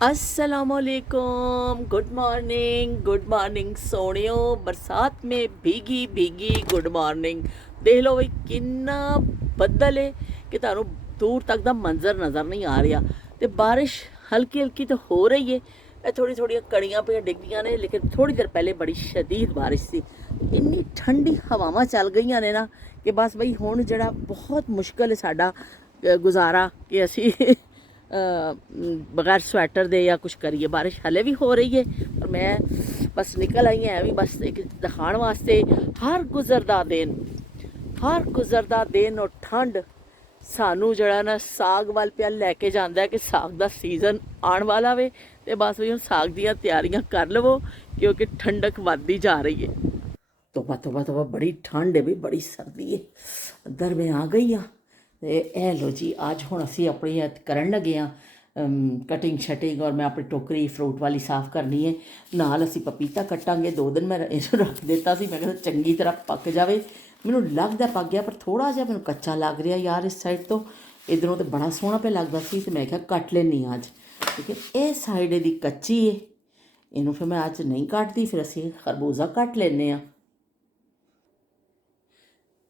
अस्सलामुअलैकुम, good morning सोनियो। बरसात में भीगी भीगी गुड मॉर्निंग। देख लो बई किन्ना ਬੱਦਲ ਹੈ ਕਿ ਤੁਹਾਨੂੰ ਦੂਰ ਤੱਕ ਦਾ ਮੰਜ਼ਰ ਨਜ਼ਰ ਨਹੀਂ ਆ ਰਿਹਾ। ਤੇ ਬਾਰਿਸ਼ ਹਲਕੀ ਹਲਕੀ ਤਾਂ ਹੋ ਰਹੀ ਹੈ। ਇਹ ਥੋੜੀ ਥੋੜੀਆਂ ਕਣੀਆਂ ਪਈਆਂ ਡਿੱਗਦੀਆਂ ਨੇ, ਲੇਕਿਨ ਥੋੜੀ ਦੇਰ ਪਹਿਲੇ ਬੜੀ ਸ਼ਦੀਦ ਬਾਰਿਸ਼ ਸੀ। ਇੰਨੀ ਠੰਡੀ ਹਵਾਵਾਂ ਚੱਲ ਗਈਆਂ ਨੇ ਨਾ ਕਿ ਬਸ ਬਈ ਹੁਣ ਜਿਹੜਾ ਬਹੁਤ ਮੁਸ਼ਕਲ ਹੈ ਸਾਡਾ ਗੁਜ਼ਾਰਾ ਕਿ ਅਸੀਂ बगैर स्वेटर दे या कुछ करिए। बारिश हले भी हो रही है और मैं बस निकल आई हैं अभी बस एक दिखाने वास्ते। हर गुजरदा दिन और ठंड सानू जड़ा ना साग वाल पिया लैके जाता है कि साग का सीजन आने वाला वे। तो बस भी हम साग दियाँ तैयारियां कर लवो क्योंकि ठंडक बढ़ती जा रही है। तोबा तोबा तोबा बड़ी ठंड है भी, बड़ी सर्दी है। अंदर मैं आ गई हाँ। ਤੇ ਇਹ ਲੋ ਜੀ ਅੱਜ ਹੁਣ ਅਸੀਂ ਆਪਣੀ ਕਰਨ ਲੱਗੇ ਹਾਂ ਕਟਿੰਗ ਸ਼ਟਿੰਗ, ਔਰ ਮੈਂ ਆਪਣੀ ਟੋਕਰੀ ਫਰੂਟ ਵਾਲੀ ਸਾਫ਼ ਕਰਨੀ ਹੈ। ਨਾਲ ਅਸੀਂ ਪਪੀਤਾ ਕੱਟਾਂਗੇ। 2 ਦਿਨ ਮੈਂ ਇਹਨੂੰ ਰੱਖ ਦਿੱਤਾ ਸੀ, ਮੈਂ ਕਿਹਾ ਚੰਗੀ ਤਰ੍ਹਾਂ ਪੱਕ ਜਾਵੇ। ਮੈਨੂੰ ਲੱਗਦਾ ਪੱਕ ਗਿਆ, ਪਰ ਥੋੜ੍ਹਾ ਜਿਹਾ ਮੈਨੂੰ ਕੱਚਾ ਲੱਗ ਰਿਹਾ ਯਾਰ ਇਸ ਸਾਈਡ ਤੋਂ। ਇੱਧਰੋਂ ਤਾਂ ਬੜਾ ਸੋਹਣਾ ਪਿਆ ਲੱਗਦਾ ਸੀ, ਤੇ ਮੈਂ ਕਿਹਾ ਕੱਟ ਲੈਂਦੀ ਹਾਂ ਅੱਜ। ਲੇਕਿਨ ਇਹ ਸਾਈਡ ਇਹਦੀ ਕੱਚੀ ਹੈ, ਇਹਨੂੰ ਫਿਰ ਮੈਂ ਅੱਜ ਨਹੀਂ ਕੱਟਦੀ। ਫਿਰ ਅਸੀਂ ਖਰਬੂਜ਼ਾ ਕੱਟ ਲੈਂਦੇ ਹਾਂ।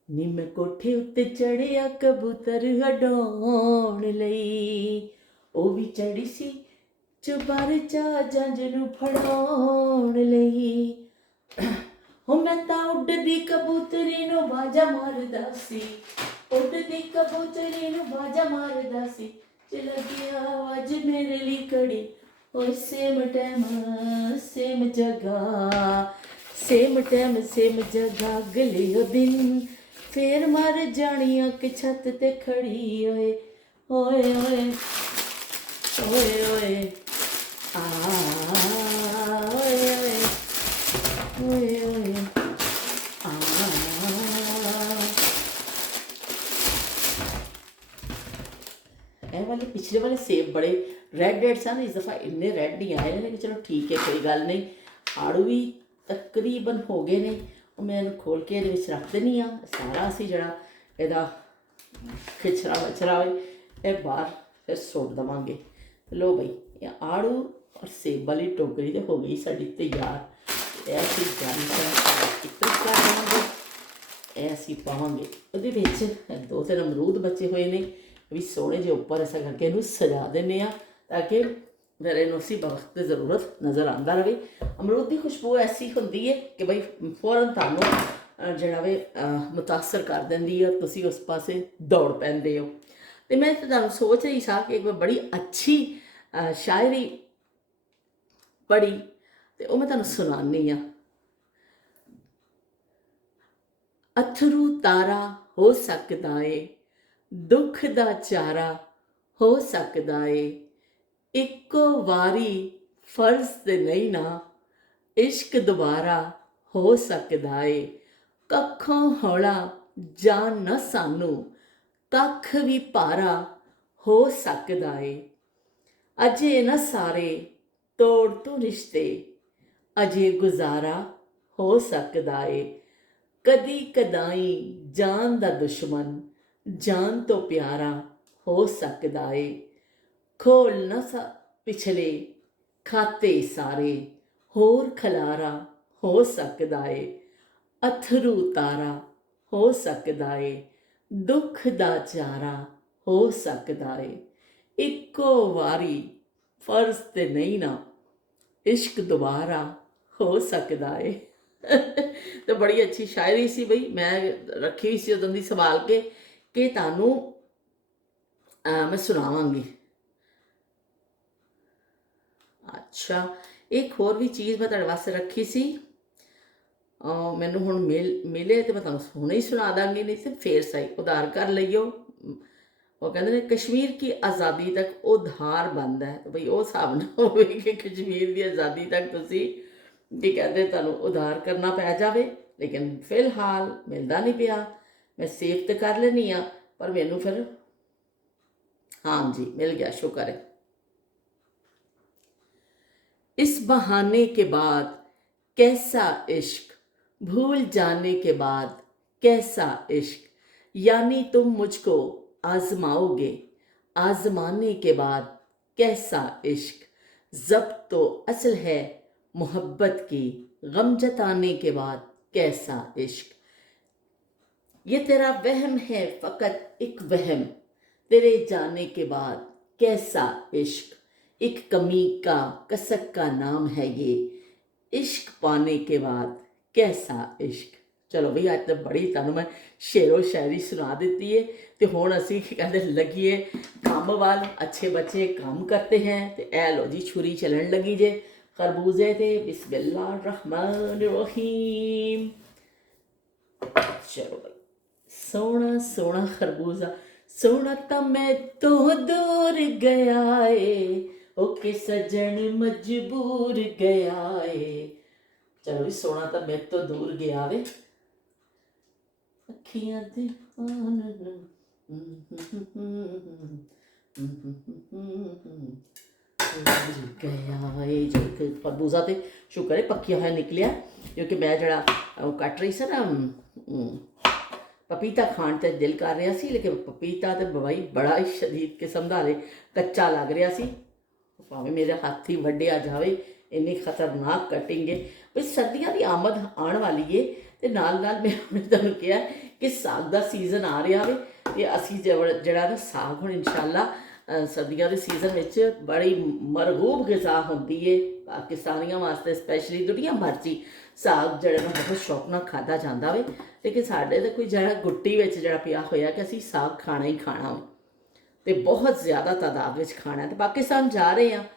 ਨੀ ਮੈਂ ਕੋਠੇ ਉੱਤੇ ਚੜਿਆ ਕਬੂਤਰ ਹਡਾਉਣ ਲਈ, ਉਹ ਵੀ ਚੜੀ ਸੀ ਚੁਬਾਰੇ ਜੰਝ ਨੂੰ ਫੜਾਉਣ ਲਈ। ਹੋ ਮੈਂ ਤਾਂ ਉੱਡਦੀ ਕਬੂਤਰੀ ਨੂੰ ਬਾਜਾ ਮਾਰਦਾ ਸੀ, ਉੱਡਦੀ ਕਬੂਤਰੀ ਨੂੰ ਬਾਜਾ ਮਾਰਦਾ ਸੀ। ਚਲ ਗਿਆ ਅੱਜ ਮੇਰੇ ਲਈ ਘੜੀ, ਓਏ ਸੇਮ ਟਾਈਮ ਸੇਮ ਜਗ੍ਹਾ, ਸੇਮ ਟਾਈਮ ਸੇਮ ਜਗ੍ਹਾ ਅਗਲੇ ਦਿਨ ਫੇਰ ਮਰ ਜਾਣੀ ਅੱਖ ਛੱਤ ਤੇ ਖੜੀ। ਓਏ ਓਏ ਓਏ ਓਏ ਓਏ ਆ ਓਏ ਓਏ ਓਏ ਓਏ ਆ। ਇਹ ਵਾਲੇ ਪਿਛਲੇ ਵਾਲੇ ਸੇਬ ਬੜੇ ਰੈੱਡ ਸਨ, ਇਸ ਦਫਾ ਇੰਨੇ ਰੈੱਡ ਨਹੀਂ ਆਏ ਨੇ, ਲੇਕਿਨ ਚਲੋ ਠੀਕ ਹੈ, ਕੋਈ ਗੱਲ ਨਹੀਂ। ਆੜੂ ਵੀ ਤਕਰੀਬਨ ਹੋ ਗਏ ਨੇ। ਮੈਂ ਇਹਨੂੰ ਖੋਲ ਕੇ ਇਹਦੇ ਵਿੱਚ ਰੱਖ ਦਿੰਦੀ ਹਾਂ। ਸਾਰਾ ਅਸੀਂ ਜਿਹੜਾ ਇਹਦਾ ਖਿਚਰਾ ਵਚਰਾ ਹੋਏ ਇਹ ਬਾਹਰ ਫਿਰ ਸੁੱਟ ਦੇਵਾਂਗੇ। ਲੋ ਬਈ ਇਹ ਆੜੂ ਔਰ ਸੇਬ ਵਾਲੀ ਟੋਕਰੀ ਤੇ ਹੋ ਗਈ ਸਾਡੀ ਤਿਆਰ। ਇਹ ਅਸੀਂ ਜਾਲੀ ਕਰ ਦੇਵਾਂਗੇ। ਇਹ ਅਸੀਂ ਪਾਵਾਂਗੇ ਉਹਦੇ ਵਿੱਚ 2-3 ਅਮਰੂਦ ਬਚੇ ਹੋਏ ਨੇ, ਵੀ ਸੋਹਣੇ ਜਿਹੇ ਉੱਪਰ ਅਸਾਂ ਕਰਕੇ ਇਹਨੂੰ ਸਜਾ ਦਿੰਦੇ ਹਾਂ ਤਾਂ ਕਿ ਫਿਰ ਇਹਨੂੰ ਅਸੀਂ ਵਕਤ 'ਤੇ ਜ਼ਰੂਰਤ ਨਜ਼ਰ ਆਉਂਦਾ ਰਹੇ। ਅਮਰੂਦ ਦੀ ਖੁਸ਼ਬੂ ਐਸੀ ਹੁੰਦੀ ਹੈ ਕਿ ਬਈ ਫੌਰਨ ਤੁਹਾਨੂੰ ਜਿਹੜਾ ਵੇ ਮੁਤਾਸਰ ਕਰ ਦਿੰਦੀ ਹੈ, ਤੁਸੀਂ ਉਸ ਪਾਸੇ ਦੌੜ ਪੈਂਦੇ ਹੋ। ਅਤੇ ਮੈਂ ਤੁਹਾਨੂੰ ਸੋਚ ਰਹੀ ਸਾਂ ਕਿ ਇੱਕ ਬੜੀ ਅੱਛੀ ਸ਼ਾਇਰੀ ਪੜ੍ਹੀ ਅਤੇ ਉਹ ਮੈਂ ਤੁਹਾਨੂੰ ਸੁਣਾਉਂਦੀ ਹਾਂ। ਅਥਰੂ ਤਾਰਾ ਹੋ ਸਕਦਾ ਏ, ਦੁੱਖ ਦਾ ਚਾਰਾ ਹੋ ਸਕਦਾ ਏ, ਇੱਕੋ ਵਾਰੀ ਫਰਜ਼ ਤੇ ਨਹੀਂ ਨਾ, ਇਸ਼ਕ ਦੁਬਾਰਾ ਹੋ ਸਕਦਾ ਏ। ਕੱਖੋਂ ਹੌਲਾ ਜਾਨ ਨਾ ਸਾਨੂੰ, ਕੱਖ ਵੀ ਭਾਰਾ ਹੋ ਸਕਦਾ ਏ। ਅਜੇ ਨਾ ਸਾਰੇ ਤੋੜ ਤੂੰ ਰਿਸ਼ਤੇ, ਅਜੇ ਗੁਜ਼ਾਰਾ ਹੋ ਸਕਦਾ ਏ। ਕਦੀ ਕਦਾਈ ਜਾਨ ਦਾ ਦੁਸ਼ਮਨ, ਜਾਨ ਤੋਂ ਪਿਆਰਾ ਹੋ ਸਕਦਾ ਏ। ਖੋਲ ਨਾ ਪਿਛਲੇ ਖਾਤੇ ਸਾਰੇ, ਹੋਰ ਖਲਾਰਾ ਹੋ ਸਕਦਾ ਏ। ਅਥਰੂ ਤਾਰਾ ਹੋ ਸਕਦਾ ਏ, ਦੁੱਖ ਦਾ ਚਾਰਾ ਹੋ ਸਕਦਾ ਏ। ਇੱਕੋ ਵਾਰੀ ਫਰਜ਼ ਤੇ ਨਹੀਂ ਨਾ, ਇਸ਼ਕ ਦੁਬਾਰਾ ਹੋ ਸਕਦਾ ਏ। ਤੇ ਬੜੀ ਅੱਛੀ ਸ਼ਾਇਰੀ ਸੀ ਬਈ, ਮੈਂ ਰੱਖੀ ਹੋਈ ਸੀ ਉਦੋਂ ਦੀ ਸੰਭਾਲ ਕੇ ਕਿ ਤੁਹਾਨੂੰ ਮੈਂ ਸੁਣਾਵਾਂਗੀ। ਅੱਛਾ, ਇੱਕ ਹੋਰ ਵੀ ਚੀਜ਼ ਮੈਂ ਤੁਹਾਡੇ ਵਾਸਤੇ ਰੱਖੀ ਸੀ, ਮੈਨੂੰ ਹੁਣ ਮਿਲੇ ਤੇ ਮੈਂ ਤੁਹਾਨੂੰ ਹੁਣੇ ਹੀ ਸੁਣਾ ਦਾਂਗੀ, ਨਹੀਂ ਤੇ ਫੇਰ ਸਹੀ ਉਧਾਰ ਕਰ ਲਈਓ। ਉਹ ਕਹਿੰਦੇ ਨੇ ਕਸ਼ਮੀਰ ਕੀ ਆਜ਼ਾਦੀ ਤੱਕ ਉਧਾਰ ਬੰਦ ਹੈ। ਬਈ ਉਹ ਹਿਸਾਬ ਨਾਲ ਹੋਵੇ ਕਿ ਕਸ਼ਮੀਰ ਦੀ ਆਜ਼ਾਦੀ ਤੱਕ ਤੁਸੀਂ ਕੀ ਕਹਿੰਦੇ ਤੁਹਾਨੂੰ ਉਧਾਰ ਕਰਨਾ ਪੈ ਜਾਵੇ, ਲੇਕਿਨ ਫਿਲਹਾਲ ਮਿਲਦਾ ਨਹੀਂ ਪਿਆ। ਮੈਂ ਸੇਵ ਤਾਂ ਕਰ ਲੈਂਦੀ ਹਾਂ, ਪਰ ਮੈਨੂੰ ਫਿਰ ਹਾਂਜੀ मिल गया, शुक्र है। इस बहाने के बाद कैसा इश्क, भूल जाने के बाद कैसा इश्क, यानी तुम मुझको आजमाओगे, आजमाने के बाद कैसा इश्क, ज़ब्त तो असल है मोहब्बत की, गम जताने के बाद कैसा इश्क। ये तेरा वहम है फ़कत एक वहम, तेरे जाने के बाद कैसा इश्क। एक कमी का कसक का नाम है ये, इश्क पाने के बाद कैसा इश्क। चलो बई अज तो बड़ी तुहानूं मैं शेरो शायरी सुना दी है। तो हुण असीं की कहते लगीए काम वाल, अच्छे बच्चे काम करते हैं। तो ए लो जी छुरी चलन लगी जे खरबूजे ते। बिस्मिल्लाह रहमान रहीम। चलो बई, सोना सोना खरबूजा सोना तो मैं तो दूर गया है, ओके सजन मजबूर गया है। चलो भी सोना तो मेरे तो दूर गया वे, अखियां दे गया है। जो खरबूजा तो शुक्र है पक्किया हुआ निकलिया, क्योंकि मैं जरा कट रही सी ना पपीता खाण ते दिल कर रहा सी, लेकिन पपीता तो बवाई बड़ा ही शदीद किस्म का कच्चा लग रहा सी। भावें मेरे हाथ ही वड्डिया जाए, इन्नी खतरनाक कटिंग है। बई सर्दियों की आमद आने वाली है, तो नाल नाल मैं तुहानूं कहा कि साग का सीजन आ रहा है। तो असीं जड़ा ना साग हुण इंशाअल्लाह सर्दियों के सीजन में बड़ी मरगूब ग़िज़ा होंदी है पाकिस्तानियों वास्ते, स्पैशली दुनिया भर च साग जड़ा ना बहुत शौक नाल खाधा जाता है। लेकिन साढ़े तो कोई जरा गुट्टी जरा पिया होया कि असीं साग खाना ही खाना हो, तो बहुत ज़्यादा तादाद में खाना है। तो पाकिस्तान जा रहे हैं,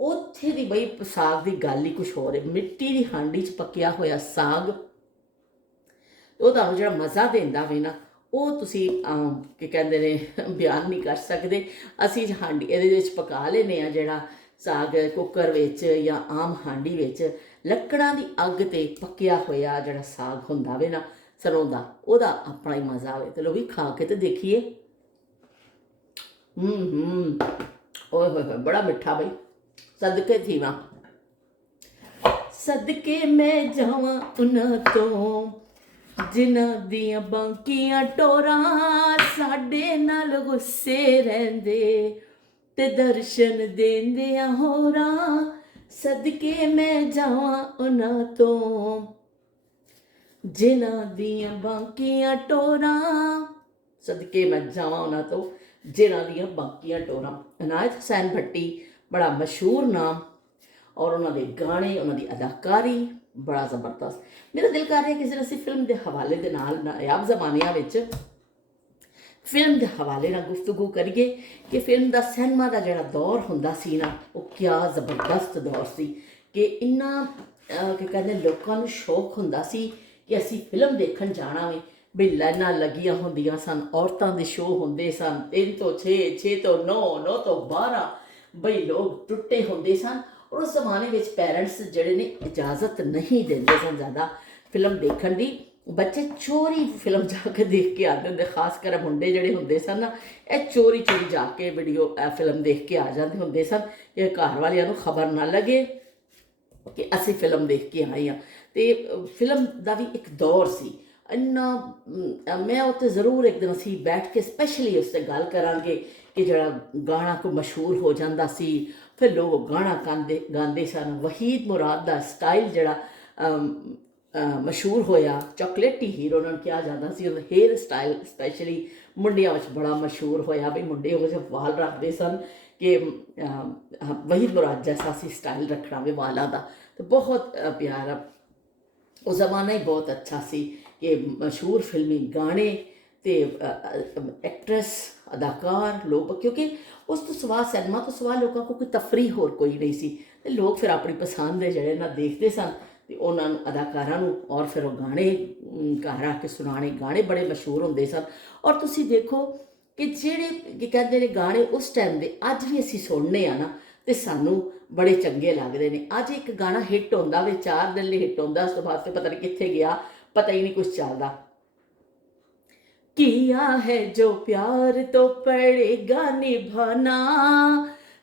उत्थे दी बई साग की गल ही कुछ होर है। मिट्टी की हांडी च पक्या होया साग, तो तुहानूं जिहड़ा मज़ा देंदा वे ना, वो तुसीं की कहंदे ने बयान नहीं कर सकते। असीं हांडी इहदे विच पका लेने आ जिहड़ा साग कुकर विच या आम हांडी विच लक्कड़ां दी अग ते पक्या होया जिहड़ा साग हुंदा वे ना सरों दा, ओहदा अपना ही मज़ा आवे। तो लो भी खा के तो देखिए। ओए होए होए बड़ा मिठा बई, सदके थी मां, सदके मैं जावां उन्हां तों जिन्हां दियां बांकियां टोरां साडे नाल गुस्से रहिंदे ते दर्शन देंदियां होरां। सदके मैं जावां उन्हां तों जिन्हां दियां बांकियां टोरां, सदके मैं जावां उन्हां तों जिन्हां दियां बांकियां टोरां। इनायत हुसैन भट्टी बड़ा मशहूर नाम, और उन्होंने गाने उन्होंने अदाकारी बड़ा ज़बरदस्त। मेरा दिल कर रहा है कि जरा असीं फिल्म के हवाले दे नाल नायाब ज़मानिया विच फिल्म के हवाले नाल गुफ्तगू करिए कि फिल्म का सिनेमा का जिहड़ा दौर हुंदा सी ना, वो क्या ज़बरदस्त दौर सी कि इन्ना कि कहंदे लोकां नूं शौक हुंदा सी कि असीं फिल्म देखण जाना वे। बई लाइनां लगियां हुंदियां सन, औरतां दे शो हुंदे सन 3 तो 6, 6 तो 9, 9 तो 12, बई लोग टुट्टे हुंदे सन। और उस जमाने में पेरेंट्स जड़े ने इजाज़त नहीं देंदे सन ज़्यादा फिल्म देखण दी। बच्चे चोरी फिल्म जाके देख के आते होंगे, खासकर मुंडे जड़े होंगे सन ना, ये चोरी चोरी जाके वीडियो फिल्म देख के आ जाते होंगे सन कि घर वालियां नूं खबर ना लगे कि असीं फिल्म देख के आए हाँ। तो फिल्म का भी एक दौर सी इन्ना, मैं उत्ते जरूर एक दिन असीं बैठ के स्पैशली उससे गल करांगे कि जड़ा गाना को मशहूर हो जाता सी, फिर लोग गाना गाते सन। वहीद मुराद का स्टाइल जड़ा मशहूर होया, चॉकलेटी हीरो उन्होंने कहा जाता सी। हेयर स्टाइल स्पैशली मुंडिया में बड़ा मशहूर होया, भी मुंडे वो जो वाल रखते सन कि वहीद मुराद जैसा सी स्टाइल रखना वे वालों का। तो बहुत प्यारा वो ज़माना ही बहुत अच्छा सी कि मशहूर फिल्मी गाने ते एक्ट्रैस अदाकार लोग, क्योंकि उस तो सिवा सिनेमा तो सिवा लोगों को कोई तफरी होर कोई नहीं सी। ते लोग फिर अपनी पसंद दे जड़े ना देखते सन, ते उन्होंने अदाकारां नूं और फिर वो गाने घर आके सुनाने, गाने बड़े मशहूर होंदे सन। और तुसी देखो कि जेड़े कि कहते हैं गाने उस टाइम के अज भी असीं सुनने आ ना, तो सानू बड़े चंगे लगते हैं। अज एक गाना हिट होंदा वे 4 दिन लिए हिट होंदा, उस तो बाद फिर पता नहीं कित्थे गया, पता ही नहीं कुछ चलता। किया है जो प्यार तो पड़ेगा निभाना,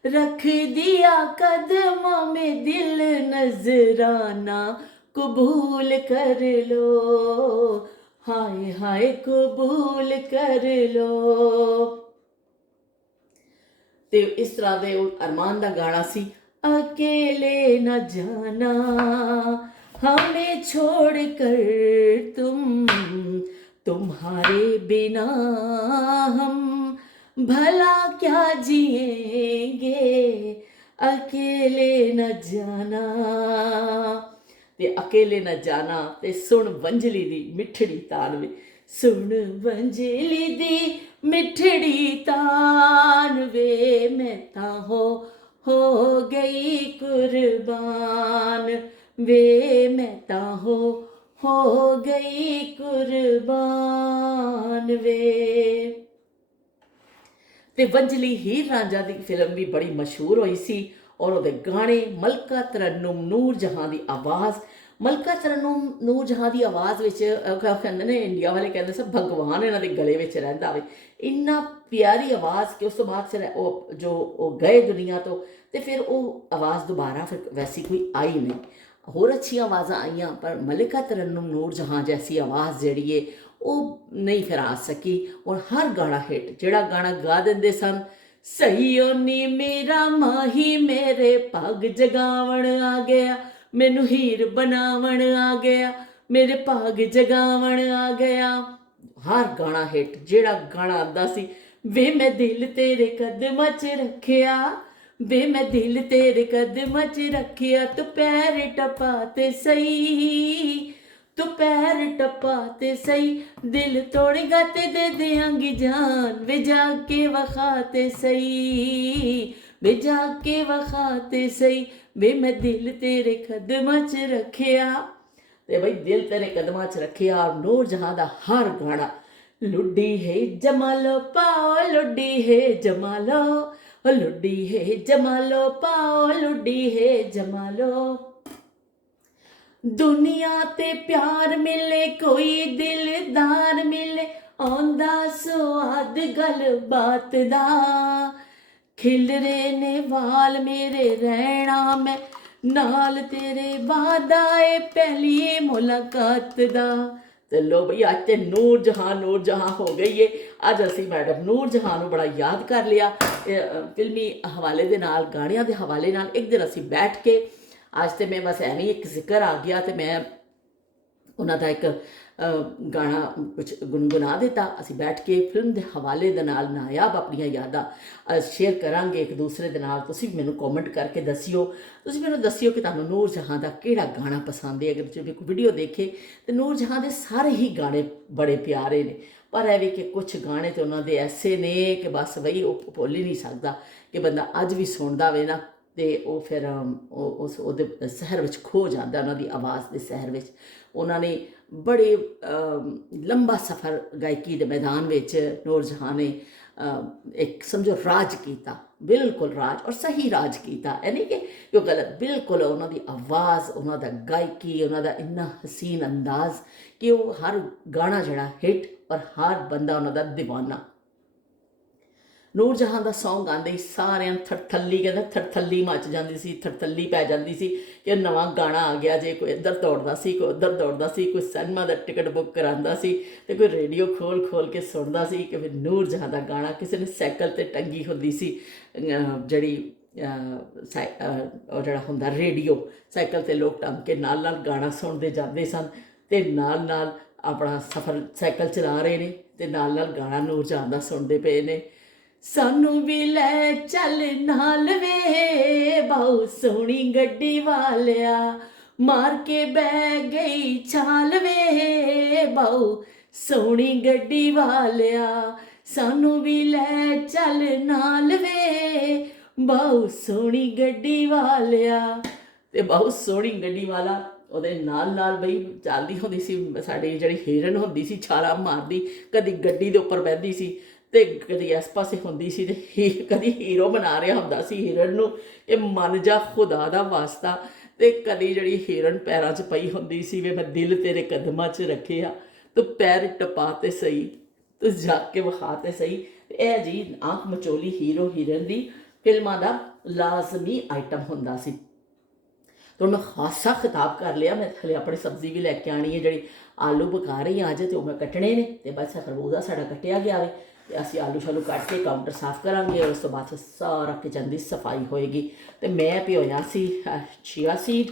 रख दिया कदमों में दिल नजराना, कबूल कर लो, हाय हाय कबूल कर लो। तो इस तरह दे अरमान का गाना सी, अकेले न जाना हमें छोड़ कर तुम, तुम्हारे बिना हम भला क्या जिएंगे, अकेले न जाना। ते अकेले न जाना ते सुन वंजली दी मिठड़ी तान वे, सुन वंजली दी मिठड़ी तान वे, मैं ता हो गई कुर्बान वे, मैं ता हो गई कुर्बान वे। ਤੇ ਵੰਜਲੀ ਹੀਰ ਰਾਂਝਾ ਦੀ ਫਿਲਮ ਵੀ ਬੜੀ ਮਸ਼ਹੂਰ ਹੋਈ ਸੀ ਔਰ ਉਹਦੇ ਗਾਣੇ ਮਲਕਾ ਤਰੰਨੁਮ ਨੂਰ ਜਹਾਂ ਦੀ ਆਵਾਜ਼, ਮਲਕਾ ਤਰੰਨੁਮ ਨੂਰ ਜਹਾਂ ਦੀ ਆਵਾਜ਼ ਵਿੱਚ ਕਹਿੰਦੇ ਨੇ ਇੰਡੀਆ ਵਾਲੇ ਕਹਿੰਦੇ ਸਭ ਭਗਵਾਨ ਇਹਨਾਂ ਦੇ ਗਲੇ ਵਿੱਚ ਰਹਿੰਦਾ ਹੋਵੇ, ਇੰਨਾ ਪਿਆਰੀ ਆਵਾਜ਼ ਕਿ ਉਸ ਤੋਂ ਬਾਅਦ ਫਿਰ ਉਹ ਗਏ ਦੁਨੀਆ ਤੋਂ ਤੇ ਫਿਰ ਉਹ ਆਵਾਜ਼ ਦੁਬਾਰਾ ਫਿਰ ਵੈਸੀ ਕੋਈ ਆਈ ਨਹੀਂ। ਹੋਰ ਅੱਛੀਆਂ ਆਵਾਜ਼ਾਂ ਆਈਆਂ ਪਰ ਮਲਿਕਾ ਤਰੰਨੁਮ ਨੂਰ ਜਹਾਂ ਜੈਸੀ ਆਵਾਜ਼ ਜਿਹੜੀ ਹੈ ਉਹ ਨਹੀਂ ਫਿਰ ਆ ਸਕੀ। ਔਰ ਹਰ ਗਾਣਾ ਹਿੱਟ, ਜਿਹੜਾ ਗਾਣਾ ਗਾ ਦਿੰਦੇ ਸਨ, ਸਹੀਓ ਨੀ ਮੇਰਾ ਮਾਹੀ ਮੇਰੇ ਪੱਗ ਜਗਾਵਣ ਆ ਗਿਆ, ਮੈਨੂੰ ਹੀਰ ਬਣਾਵਣ ਆ ਗਿਆ, ਮੇਰੇ ਪੱਗ ਜਗਾਵਣ ਆ ਗਿਆ, ਹਰ ਗਾਣਾ ਹਿੱਟ। ਜਿਹੜਾ ਗਾਣਾ ਆਉਂਦਾ ਸੀ, ਵੇ ਮੈਂ ਦਿਲ ਤੇਰੇ ਕਦਮਾਂ 'ਚ ਰੱਖਿਆ, ਵੇ ਮੈਂ ਦਿਲ ਤੇਰੇ ਕਦਮਾਂ 'ਚ ਰੱਖਿਆ, ਤੂੰ ਪੈਰ ਟਪਾ ਤੇ ਸਹੀ, तू पैर टपा ते सही, दिल तोड़ेगा ते दे देंगी जान, वे जाके वखाते सही, वे जाके वखाते सही, वे मैं दिल तेरे कदमां च रखिया। ते भाई दिल तेरे कदमां च रखिया। और नूर जहां दा हर गाना, लुड्डी है जमालो पाओ, लुड्डी है जमालो, लुड्डी है जमालो पाओ, लुड्डी है जमालो, दुनिया ते प्यार मिले कोई दिलदार मिले, आंदा स्वाद गल बात दा, खिल रहे ने वाल मेरे रहना मैं नाल तेरे वादाए पहली मुलाकात दा। तो लो बई अज तो नूर जहां हो गई है। अज असी मैडम नूर जहां नूं बड़ा याद कर लिया फिल्मी हवाले दे नाल, गाणियां दे हवाले नाल। एक दिन असी बैठ के ਅੱਜ ਤਾਂ ਮੈਂ ਬਸ ਐਵੇਂ ਇੱਕ ਜ਼ਿਕਰ ਆ ਗਿਆ ਅਤੇ ਮੈਂ ਉਹਨਾਂ ਦਾ ਇੱਕ ਗਾਣਾ ਕੁਛ ਗੁਣਗੁਣਾ ਦਿੱਤਾ। ਅਸੀਂ ਬੈਠ ਕੇ ਫਿਲਮ ਦੇ ਹਵਾਲੇ ਦੇ ਨਾਲ ਨਾਯਾਬ ਆਪਣੀਆਂ ਯਾਦਾਂ ਸ਼ੇਅਰ ਕਰਾਂਗੇ ਇੱਕ ਦੂਸਰੇ ਦੇ ਨਾਲ। ਤੁਸੀਂ ਵੀ ਮੈਨੂੰ ਕਮੈਂਟ ਕਰਕੇ ਦੱਸਿਓ, ਤੁਸੀਂ ਮੈਨੂੰ ਦੱਸਿਓ ਕਿ ਤੁਹਾਨੂੰ ਨੂਰ ਜਹਾਂ ਦਾ ਕਿਹੜਾ ਗਾਣਾ ਪਸੰਦ ਹੈ। ਅਗਰ ਤੁਸੀਂ ਕੋਈ ਵੀਡੀਓ ਦੇਖੇ ਤਾਂ ਨੂਰ ਜਹਾਂ ਦੇ ਸਾਰੇ ਹੀ ਗਾਣੇ ਬੜੇ ਪਿਆਰੇ ਨੇ, ਪਰ ਇਹ ਵੀ ਕਿ ਕੁਛ ਗਾਣੇ ਤਾਂ ਉਹਨਾਂ ਦੇ ਐਸੇ ਨੇ ਕਿ ਬਸ ਬਈ ਉਹ ਭੁੱਲ ਹੀ ਨਹੀਂ ਸਕਦਾ, ਕਿ ਬੰਦਾ ਅੱਜ ਵੀ ਸੁਣਦਾ ਵੇ ਨਾ ਤੇ ਉਹ ਫਿਰ ਉਹਦੇ ਸਹਿਰ ਵਿੱਚ ਖੋ ਜਾਂਦਾ, ਉਹਨਾਂ ਦੀ ਆਵਾਜ਼ ਦੇ ਸਹਿਰ ਵਿੱਚ। ਉਹਨਾਂ ਨੇ ਬੜੇ ਲੰਬਾ ਸਫ਼ਰ ਗਾਇਕੀ ਦੇ ਮੈਦਾਨ ਵਿੱਚ ਨੂਰ ਜਹਾਂ ਨੇ ਇੱਕ ਸਮਝੋ ਰਾਜ ਕੀਤਾ, ਬਿਲਕੁਲ ਰਾਜ, ਔਰ ਸਹੀ ਰਾਜ ਕੀਤਾ। ਇਹ ਨਹੀਂ ਕਿ ਉਹ ਗਲਤ, ਬਿਲਕੁਲ ਉਹਨਾਂ ਦੀ ਆਵਾਜ਼, ਉਹਨਾਂ ਦਾ ਗਾਇਕੀ, ਉਹਨਾਂ ਦਾ ਇੰਨਾ ਹਸੀਨ ਅੰਦਾਜ਼ ਕਿ ਉਹ ਹਰ ਗਾਣਾ ਜਿਹੜਾ ਹਿੱਟ, ਔਰ ਹਰ ਬੰਦਾ ਉਹਨਾਂ ਦਾ ਦੀਵਾਨਾ। ਨੂਰ ਜਹਾਂ ਦਾ ਸੌਂਗ ਆਉਂਦੇ ਹੀ ਸਾਰਿਆਂ ਨੂੰ ਥਰਥੱਲੀ, ਕਹਿੰਦਾ ਥਰਥੱਲੀ ਮੱਚ ਜਾਂਦੀ ਸੀ, ਥਰਥੱਲੀ ਪੈ ਜਾਂਦੀ ਸੀ ਕਿ ਨਵਾਂ ਗਾਣਾ ਆ ਗਿਆ ਜੇ। ਕੋਈ ਇੱਧਰ ਦੌੜਦਾ ਸੀ, ਕੋਈ ਉੱਧਰ ਦੌੜਦਾ ਸੀ, ਕੋਈ ਸਿਨੇਮਾ ਦਾ ਟਿਕਟ ਬੁੱਕ ਕਰਾਉਂਦਾ ਸੀ ਅਤੇ ਕੋਈ ਰੇਡੀਓ ਖੋਲ੍ਹ ਕੇ ਸੁਣਦਾ ਸੀ ਕਿ ਫਿਰ ਨੂਰ ਜਹਾਂ ਦਾ ਗਾਣਾ। ਕਿਸੇ ਨੇ ਸਾਈਕਲ 'ਤੇ ਟੰਗੀ ਹੁੰਦੀ ਸੀ ਜਿਹੜੀ ਉਹ ਜਿਹੜਾ ਹੁੰਦਾ ਰੇਡੀਓ, ਸਾਈਕਲ 'ਤੇ ਲੋਕ ਟੰਗ ਕੇ ਨਾਲ ਨਾਲ ਗਾਣਾ ਸੁਣਦੇ ਜਾਂਦੇ ਸਨ ਅਤੇ ਨਾਲ ਨਾਲ ਆਪਣਾ ਸਫ਼ਰ ਸਾਈਕਲ ਚਲਾ ਰਹੇ ਨੇ ਅਤੇ ਨਾਲ ਨਾਲ ਗਾਣਾ ਨੂਰ ਜਹਾਂ ਦਾ ਸੁਣਦੇ ਪਏ ਨੇ। ਸਾਨੂੰ ਵੀ ਲੈ ਚੱਲ ਨਾਲ ਵੇ ਬਾਊ ਸੋਹਣੀ ਗੱਡੀ ਵਾਲਿਆ, ਮਾਰ ਕੇ ਬਹਿ ਗਈ ਛਾਲ ਵੇ ਬਾਊ ਸੋਹਣੀ ਗੱਡੀ ਵਾਲਿਆ, ਸਾਨੂੰ ਵੀ ਲੈ ਚੱਲ ਨਾਲ ਵੇ ਬਾਊ ਸੋਹਣੀ ਗੱਡੀ ਵਾਲਿਆ। ਤੇ ਬਾਊ ਸੋਹਣੀ ਗੱਡੀ ਵਾਲਾ ਉਹਦੇ ਨਾਲ ਨਾਲ ਬਈ ਚੱਲਦੀ ਹੁੰਦੀ ਸੀ। ਸਾਡੀ ਜਿਹੜੀ ਹੀਰਨ ਹੁੰਦੀ ਸੀ ਛਾਲਾਂ ਮਾਰਦੀ, ਕਦੀ ਗੱਡੀ ਦੇ ਉੱਪਰ ਬਹਿੰਦੀ ਸੀ ਅਤੇ ਕਦੀ ਇਸ ਪਾਸੇ ਹੁੰਦੀ ਸੀ ਅਤੇ ਕਦੀ ਹੀਰੋ ਬਣਾ ਰਿਹਾ ਹੁੰਦਾ ਸੀ ਹੀਰਨ ਨੂੰ, ਇਹ ਮੰਨ ਜਾ ਖੁਦਾ ਦਾ ਵਾਸਤਾ। ਅਤੇ ਕਦੀ ਜਿਹੜੀ ਹੀਰਨ ਪੈਰਾਂ 'ਚ ਪਈ ਹੁੰਦੀ ਸੀ, ਵੇ ਮੈਂ ਦਿਲ ਤੇਰੇ ਕਦਮਾਂ 'ਚ ਰੱਖਿਆ, ਤੂੰ ਪੈਰ ਟਪਾ ਤੇ ਸਹੀ, ਤੂੰ ਜਾ ਕੇ ਵਿਖਾ ਤੇ ਸਹੀ। ਇਹ ਜੀ ਆਂਖ ਮਚੋਲੀ ਹੀਰੋ ਹੀਰਨ ਦੀ ਫਿਲਮਾਂ ਦਾ ਲਾਜ਼ਮੀ ਆਈਟਮ ਹੁੰਦਾ ਸੀ। तो मैं खासा खिताब कर लिया। मैं हले अपनी सब्जी भी लैके आनी है, जी आलू पका रही अज, तो मैं कट्टने ने, तो बस खरबूजा साड़ा कट्टिया गया है। ਤੇ ਅਸੀਂ ਆਲੂ ਸ਼ਾਲੂ ਕੱਟ ਕੇ ਕਾਊਂਟਰ ਸਾਫ਼ ਕਰਾਂਗੇ ਔਰ ਉਸ ਤੋਂ ਬਾਅਦ ਸਾਰਾ ਕਿਚਨ ਦੀ ਸਫਾਈ ਹੋਏਗੀ। ਤੇ ਮੈਂ ਭਿਓਇਆ ਸੀ ਚੀਆ ਸੀਡ,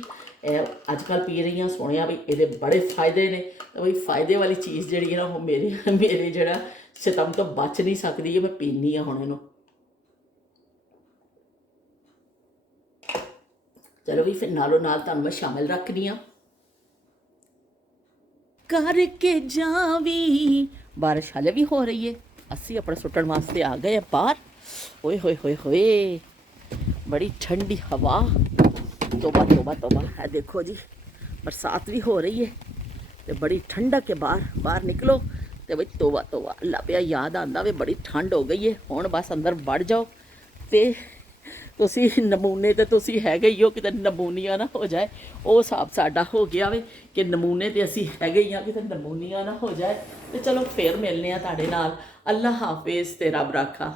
ਅੱਜ ਕੱਲ੍ਹ ਪੀ ਰਹੀ ਹਾਂ, ਸੁਣਿਆ ਵੀ ਇਹਦੇ ਬੜੇ ਫਾਇਦੇ ਨੇ। ਤਾਂ ਬਈ ਫਾਇਦੇ ਵਾਲੀ ਚੀਜ਼ ਜਿਹੜੀ ਹੈ ਨਾ ਉਹ ਮੇਰੇ ਜਿਹੜਾ ਸਿਤਮ ਤੋਂ ਬਚ ਨਹੀਂ ਸਕਦੀ ਹੈ, ਮੈਂ ਪੀਂਦੀ ਹਾਂ ਹੁਣ ਇਹਨੂੰ। ਚਲੋ ਵੀ ਫਿਰ ਨਾਲੋਂ ਨਾਲ ਤੁਹਾਨੂੰ ਮੈਂ ਸ਼ਾਮਿਲ ਰੱਖਦੀ ਹਾਂ। ਕਰਕੇ ਜਾਵੀ, ਬਾਰਿਸ਼ ਹਾਲੇ ਵੀ ਹੋ ਰਹੀ ਹੈ। ਅਸੀਂ ਆਪਣੇ ਸੁੱਟਣ ਵਾਸਤੇ ਆ ਗਏ ਬਾਹਰ। ਓਏ ਹੋਏ ਹੋਏ ਹੋਏ, ਬੜੀ ਠੰਡੀ ਹਵਾ, ਤੋਬਾ ਤੋਬਾ ਤੋਬਾ। ਹੈ ਦੇਖੋ ਜੀ, बरसात भी हो रही है तो बड़ी ठंडक है। बाहर निकलो तो बई तोबा तोबा, अल्लाह पिया याद आंदा वे बड़ी ठंड हो गई है। हुण बस अंदर बढ़ जाओ तो तुसी नमूने तो तुसी हैगे ही हो, किते नमूनिया ना हो जाए। वो हिसाब साडा हो गया वे कि नमूने तो असी हैगे ही हाँ, किते नमूनिया ना हो जाए। तो चलो फिर मिलने तुहाडे नाल। अल्लाह हाफिज़ ते रब राखा।